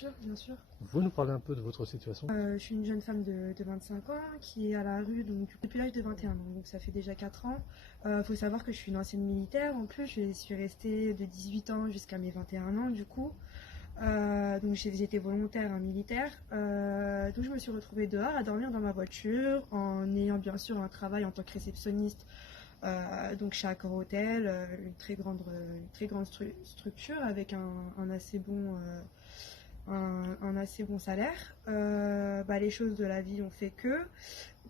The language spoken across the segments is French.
sûr, bien sûr. Vous nous parlez un peu de votre situation? Je suis une jeune femme de 25 ans qui est à la rue donc, depuis l'âge de 21 ans, donc ça fait déjà 4 ans. Faut savoir que je suis une ancienne militaire, en plus je suis restée de 18 ans jusqu'à mes 21 ans du coup. Donc j'ai été volontaire militaire. Donc je me suis retrouvée dehors à dormir dans ma voiture en ayant bien sûr un travail en tant que réceptionniste donc chez Accor Hotel, une très grande structure avec un assez bon salaire. Les choses de la vie ont fait que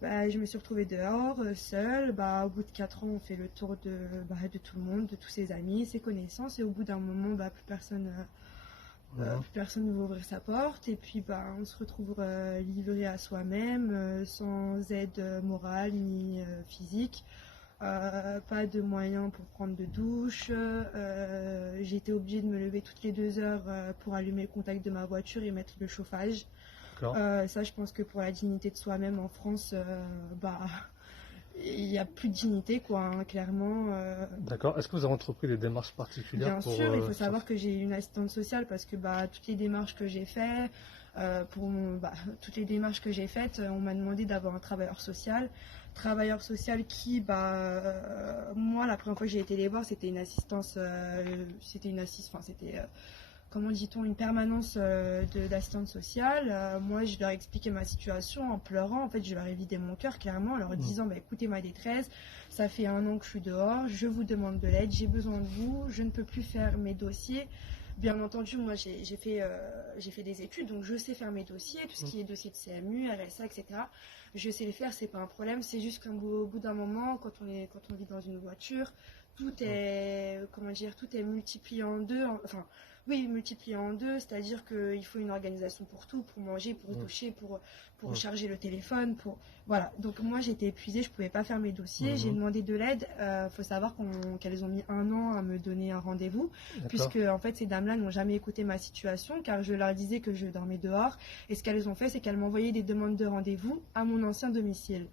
je me suis retrouvée dehors, seule. Au bout de 4 ans, on fait le tour de tout le monde, de tous ses amis, ses connaissances, et au bout d'un moment, plus personne ne veut ouvrir sa porte, et puis on se retrouve livré à soi-même, sans aide morale ni physique. Pas de moyens pour prendre de douche. J'ai été obligée de me lever toutes les 2 heures pour allumer le contact de ma voiture et mettre le chauffage. Ça, je pense que pour la dignité de soi-même en France, il n'y a plus de dignité, quoi, hein, clairement. D'accord. Est-ce que vous avez entrepris des démarches particulières Bien sûr, il faut savoir que j'ai une assistante sociale parce que toutes les démarches que j'ai faites, toutes les démarches que j'ai faites, on m'a demandé d'avoir un travailleur social. Travailleur social qui, moi, la première fois que j'ai été les voir, c'était une assistance, comment dit-on, une permanence d'assistante sociale. Moi, je leur ai expliqué ma situation en pleurant. En fait, je leur ai vidé mon cœur, clairement, en leur disant écoutez ma détresse, ça fait 1 an que je suis dehors, je vous demande de l'aide, j'ai besoin de vous, je ne peux plus faire mes dossiers. Bien entendu, moi, j'ai fait des études, donc je sais faire mes dossiers, tout ce qui est dossier de CMU, RSA, etc. Je sais les faire, c'est pas un problème. C'est juste qu'au bout d'un moment, quand on vit dans une voiture, tout est multiplié en deux. Multiplié en deux, c'est-à-dire qu'il faut une organisation pour tout, pour manger, pour se doucher, pour charger le téléphone, voilà. Donc moi j'étais épuisée, je pouvais pas faire mes dossiers, j'ai demandé de l'aide. Faut savoir qu'elles ont mis 1 an à me donner un rendez-vous, puisque en fait ces dames-là n'ont jamais écouté ma situation, car je leur disais que je dormais dehors, et ce qu'elles ont fait, c'est qu'elles m'envoyaient des demandes de rendez-vous à mon ancien domicile.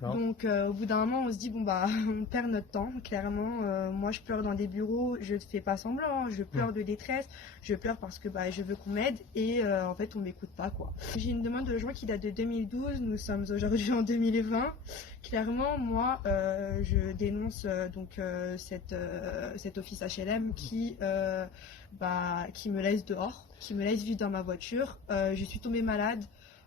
Donc au bout d'un moment on se dit on perd notre temps, clairement. Moi je pleure dans des bureaux, je ne fais pas semblant, je pleure de détresse, je pleure parce que je veux qu'on m'aide, et en fait on m'écoute pas, quoi. J'ai une demande de logement qui date de 2012, nous sommes aujourd'hui en 2020. Clairement moi je dénonce cet office HLM qui me laisse dehors, qui me laisse vivre dans ma voiture. Je suis tombée malade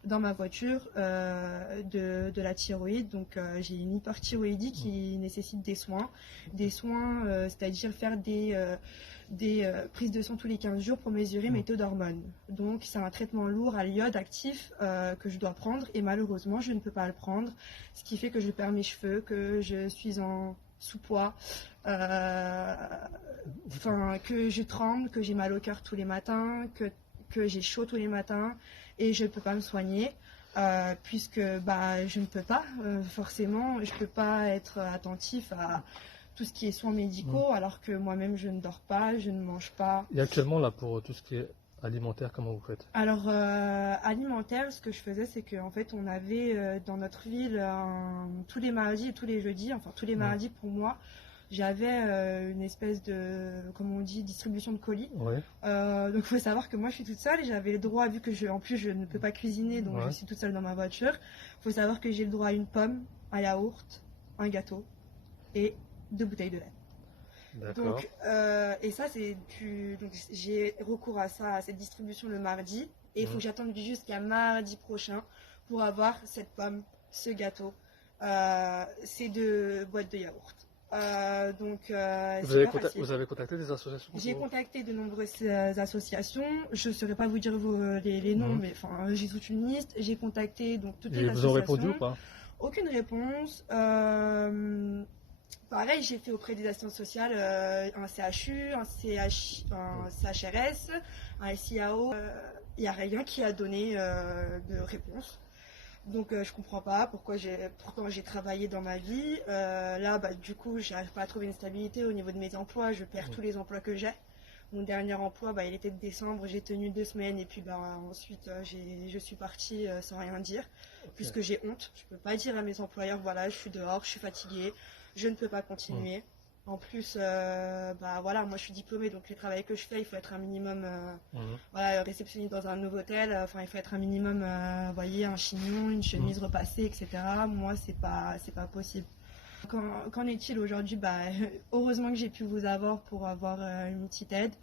dans ma voiture de la thyroïde, donc j'ai une hyperthyroïdie qui nécessite des soins, c'est-à-dire faire des prises de sang tous les 15 jours pour mesurer mes taux d'hormones. Donc c'est un traitement lourd à l'iode actif que je dois prendre, et malheureusement je ne peux pas le prendre, ce qui fait que je perds mes cheveux, que je suis en sous-poids, que je tremble, que j'ai mal au cœur tous les matins, que j'ai chaud tous les matins, et je ne peux pas me soigner puisque je ne peux pas, forcément, je ne peux pas être attentif à tout ce qui est soins médicaux, alors que moi-même je ne dors pas, je ne mange pas. Et actuellement là, pour tout ce qui est alimentaire, comment vous faites? Alors alimentaire, ce que je faisais, c'est qu'en fait on avait dans notre ville tous les mardis et tous les jeudis, enfin tous les mardis pour moi, j'avais une espèce de, comme on dit, distribution de colis. Donc il faut savoir que moi je suis toute seule et j'avais le droit, vu que en plus je ne peux pas cuisiner, donc je suis toute seule dans ma voiture, il faut savoir que j'ai le droit à une pomme, un yaourt, un gâteau et 2 bouteilles de lait. Donc, et ça, donc j'ai recours à cette distribution le mardi, et il faut que j'attende jusqu'à mardi prochain pour avoir cette pomme, ce gâteau, ces 2 boîtes de yaourt. Vous avez contacté des associations? J'ai contacté de nombreuses associations. Je ne saurais pas vous dire les noms, mais j'ai toute une liste. J'ai contacté donc toutes les associations. Ils vous ont répondu ou pas? Aucune réponse. Pareil, j'ai fait auprès des assistantes sociales un CHU, un CHRS, un SIAO. Il n'y a rien qui a donné de réponse. Donc je comprends pas pourquoi j'ai travaillé dans ma vie. Là, du coup, j'arrive pas à trouver une stabilité au niveau de mes emplois. Je perds tous les emplois que j'ai. Mon dernier emploi, il était de décembre. J'ai tenu 2 semaines, et puis ensuite je suis partie sans rien dire, puisque j'ai honte. Je peux pas dire à mes employeurs voilà, je suis dehors, je suis fatiguée, je ne peux pas continuer. En plus, voilà, moi je suis diplômée, donc les travaux que je fais, il faut être un minimum, voilà, réceptionniste dans un nouveau hôtel. Enfin, il faut être un minimum, vous voyez, un chignon, une chemise repassée, etc. Moi, c'est pas possible. Qu'en est-il aujourd'hui? Heureusement que j'ai pu vous avoir pour avoir une petite aide.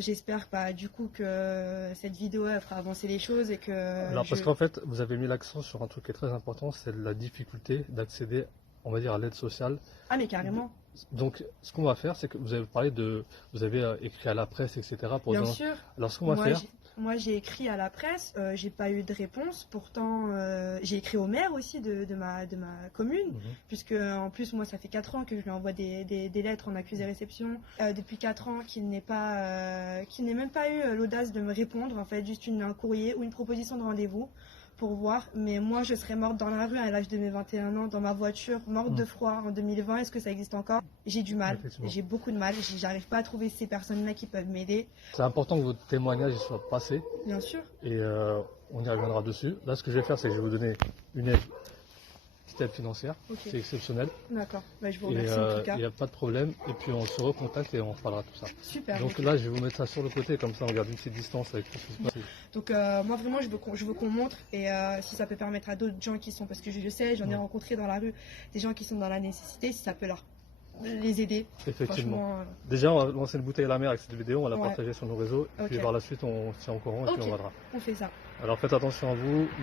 J'espère du coup que cette vidéo elle fera avancer les choses et que. Alors, parce qu'en fait, vous avez mis l'accent sur un truc qui est très important, c'est la difficulté d'accéder, on va dire, à l'aide sociale. Ah mais carrément. Donc, ce qu'on va faire, c'est que vous avez parlé vous avez écrit à la presse, etc. Bien sûr. Alors, ce qu'on va faire. Moi, j'ai écrit à la presse, j'ai pas eu de réponse. Pourtant, j'ai écrit au maire aussi de ma commune, puisque en plus, moi, ça fait 4 ans que je lui envoie des lettres en accusé-réception. Depuis 4 ans qu'il n'ait même pas eu l'audace de me répondre, en fait, juste un courrier ou une proposition de rendez-vous pour voir. Mais moi, je serais morte dans la rue à l'âge de mes 21 ans, dans ma voiture, morte de froid en 2020. Est-ce que ça existe encore? J'ai du mal, j'ai beaucoup de mal. J'arrive pas à trouver ces personnes-là qui peuvent m'aider. C'est important que votre témoignage soit passé. Bien sûr. Et on y reviendra dessus. Là, ce que je vais faire, c'est que je vais vous donner une aide, petite aide financière. Okay. C'est exceptionnel. D'accord. Je vous remercie en tout cas. Il n'y a pas de problème. Et puis, on se recontacte et on reparlera de tout ça. Super. Donc là, je vais vous mettre ça sur le côté, comme ça, on garde une petite distance avec tout ce qui se passe. Donc moi vraiment je veux qu'on montre et si ça peut permettre à d'autres gens qui sont, parce que je le sais, j'en ai rencontré dans la rue des gens qui sont dans la nécessité, si ça peut les aider. Effectivement. Déjà on va lancer une bouteille à la mer avec cette vidéo, on va la partager sur nos réseaux et puis par la suite on se tient au courant et puis on verra. On fait ça. Alors faites attention à vous.